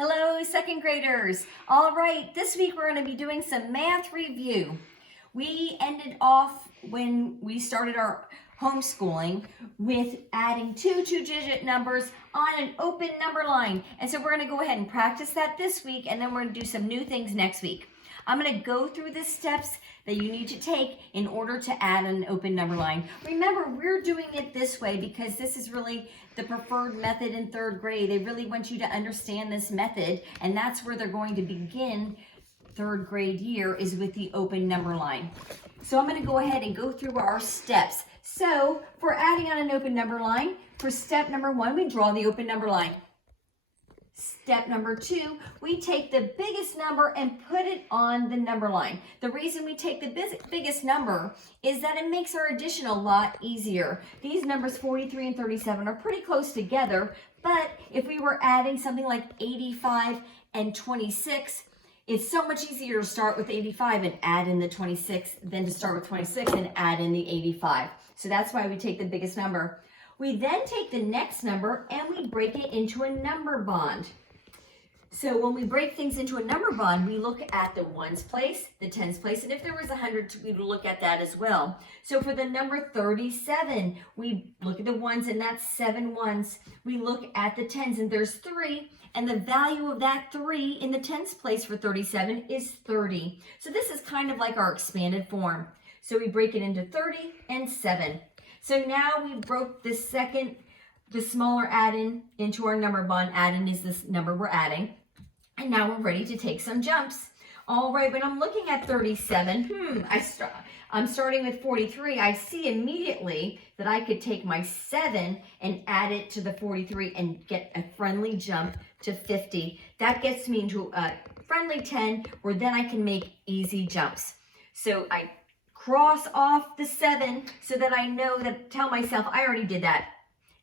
Hello, second graders. All right, this week we're going to be doing some math review. We ended off when we started our homeschooling with adding two two-digit numbers on an open number line. And so we're going to go ahead and practice that this week, and then we're going to do some new things next week. I'm going to go through the steps that you need to take in order to add an open number line. Remember, we're doing it this way because this is really the preferred method in third grade. They really want you to understand this method, and that's where they're going to begin third grade year, is with the open number line. So I'm going to go ahead and go through our steps. So for adding on an open number line, for step number 1, we draw the open number line. Step number 2, we take the biggest number and put it on the number line. The reason we take the biggest number is that it makes our addition a lot easier. These numbers 43 and 37 are pretty close together, but if we were adding something like 85 and 26, it's so much easier to start with 85 and add in the 26 than to start with 26 and add in the 85. So that's why we take the biggest number. We then take the next number and we break it into a number bond. So when we break things into a number bond, we look at the ones place, the tens place, and if there was 100, we would look at that as well. So for the number 37, we look at the ones, and that's 7 ones. We look at the tens, and there's 3, and the value of that 3 in the tens place for 37 is 30. So this is kind of like our expanded form. So we break it into 30 and 7. So now we broke the smaller add-in into our number bond. Add-in is this number we're adding. And now we're ready to take some jumps. All right, when I'm looking at 37, I'm starting with 43. I see immediately that I could take my 7 and add it to the 43 and get a friendly jump to 50. That gets me into a friendly 10, where then I can make easy jumps. So I cross off the 7 so that I know that, tell myself I already did that,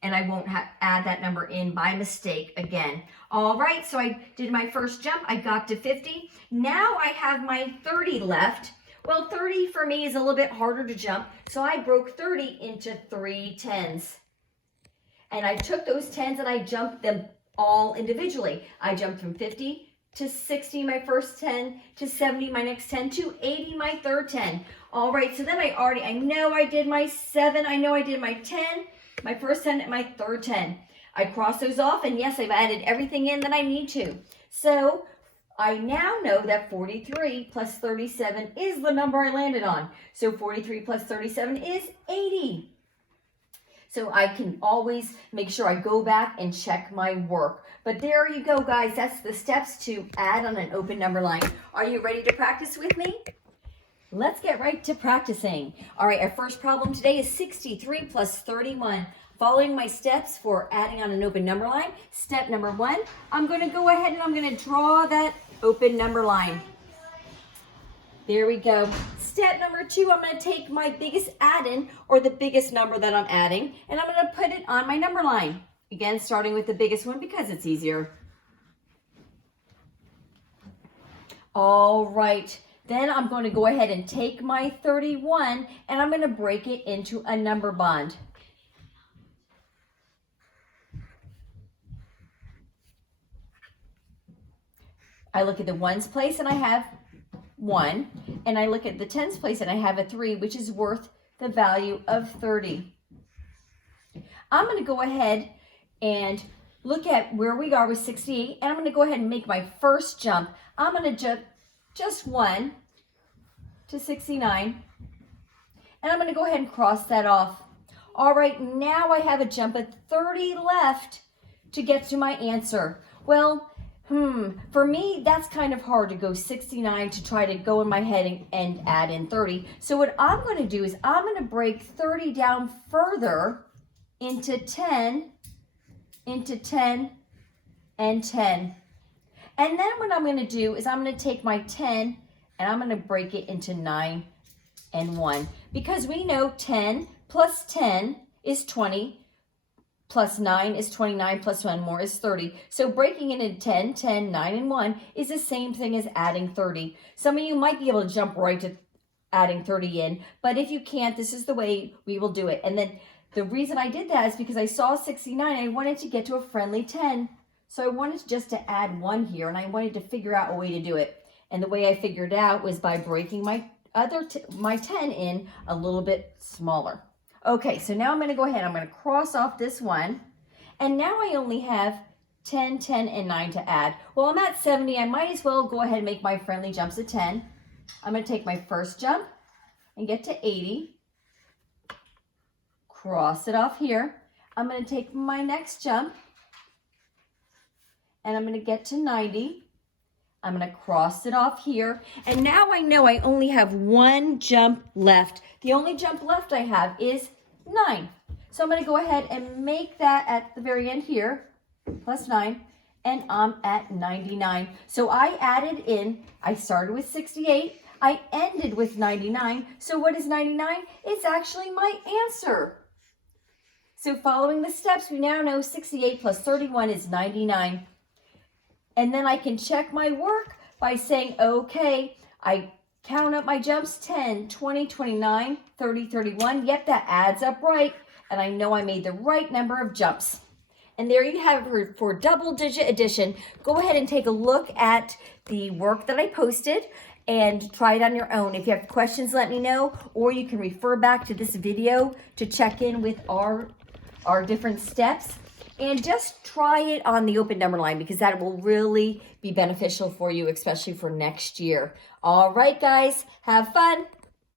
and I won't add that number in by mistake again. All right, so I did my first jump. I got to 50. Now I have my 30 left. Well, 30 for me is a little bit harder to jump, so I broke 30 into 3 tens. And I took those tens and I jumped them all individually. I jumped from 50 to 60, my first 10, to 70, my next 10, to 80, my third 10. All right, so then I know I did my 7, I know I did my 10, my first 10, and my third 10. I cross those off, and yes, I've added everything in that I need to. So I now know that 43 plus 37 is the number I landed on. So 43 plus 37 is 80. So I can always make sure I go back and check my work. But there you go, guys. That's the steps to add on an open number line. Are you ready to practice with me? Let's get right to practicing. All right, our first problem today is 63 plus 31. Following my steps for adding on an open number line, step number 1, I'm going to go ahead and I'm going to draw that open number line. There we go. Step number 2, I'm going to take my biggest add-in, or the biggest number that I'm adding, and I'm going to put it on my number line. Again, starting with the biggest one because it's easier. All right. Then I'm going to go ahead and take my 31 and I'm going to break it into a number bond. I look at the ones place and I have 1, and I look at the tens place and I have a 3, which is worth the value of 30. I'm going to go ahead and look at where we are with 68, and I'm going to go ahead and make my first jump. I'm going to jump just 1 to 69, and I'm going to go ahead and cross that off. All right, now I have a jump of 30 left to get to my answer. Well, for me, that's kind of hard to go 69 to try to go in my head and add in 30. So what I'm going to do is I'm going to break 30 down further into 10, and 10. And then what I'm going to do is I'm going to take my 10 and I'm going to break it into 9 and 1. Because we know 10 plus 10 is 20. Plus 9 is 29, plus 1 more is 30. So breaking it into 10, 10, 9, and 1 is the same thing as adding 30. Some of you might be able to jump right to adding 30 in, but if you can't, this is the way we will do it. And then the reason I did that is because I saw 69, I wanted to get to a friendly 10. So I wanted just to add 1 here, and I wanted to figure out a way to do it. And the way I figured out was by breaking my 10 in a little bit smaller. Okay, so now I'm going to go ahead. I'm going to cross off this one. And now I only have 10, 10, and 9 to add. Well, I'm at 70. I might as well go ahead and make my friendly jumps at 10. I'm going to take my first jump and get to 80. Cross it off here. I'm going to take my next jump and I'm going to get to 90. I'm going to cross it off here. And now I know I only have 1 jump left. The only jump left I have is 9. So I'm going to go ahead and make that at the very end here, plus 9, and I'm at 99. So I added in, I started with 68, I ended with 99. So what is 99? It's actually my answer. So following the steps, we now know 68 plus 31 is 99. And then I can check my work by saying, okay, I count up my jumps, 10, 20, 29, 30, 31. Yep, that adds up right. And I know I made the right number of jumps. And there you have it for double-digit addition. Go ahead and take a look at the work that I posted and try it on your own. If you have questions, let me know, or you can refer back to this video to check in with our different steps. And just try it on the open number line because that will really be beneficial for you, especially for next year. All right, guys, have fun.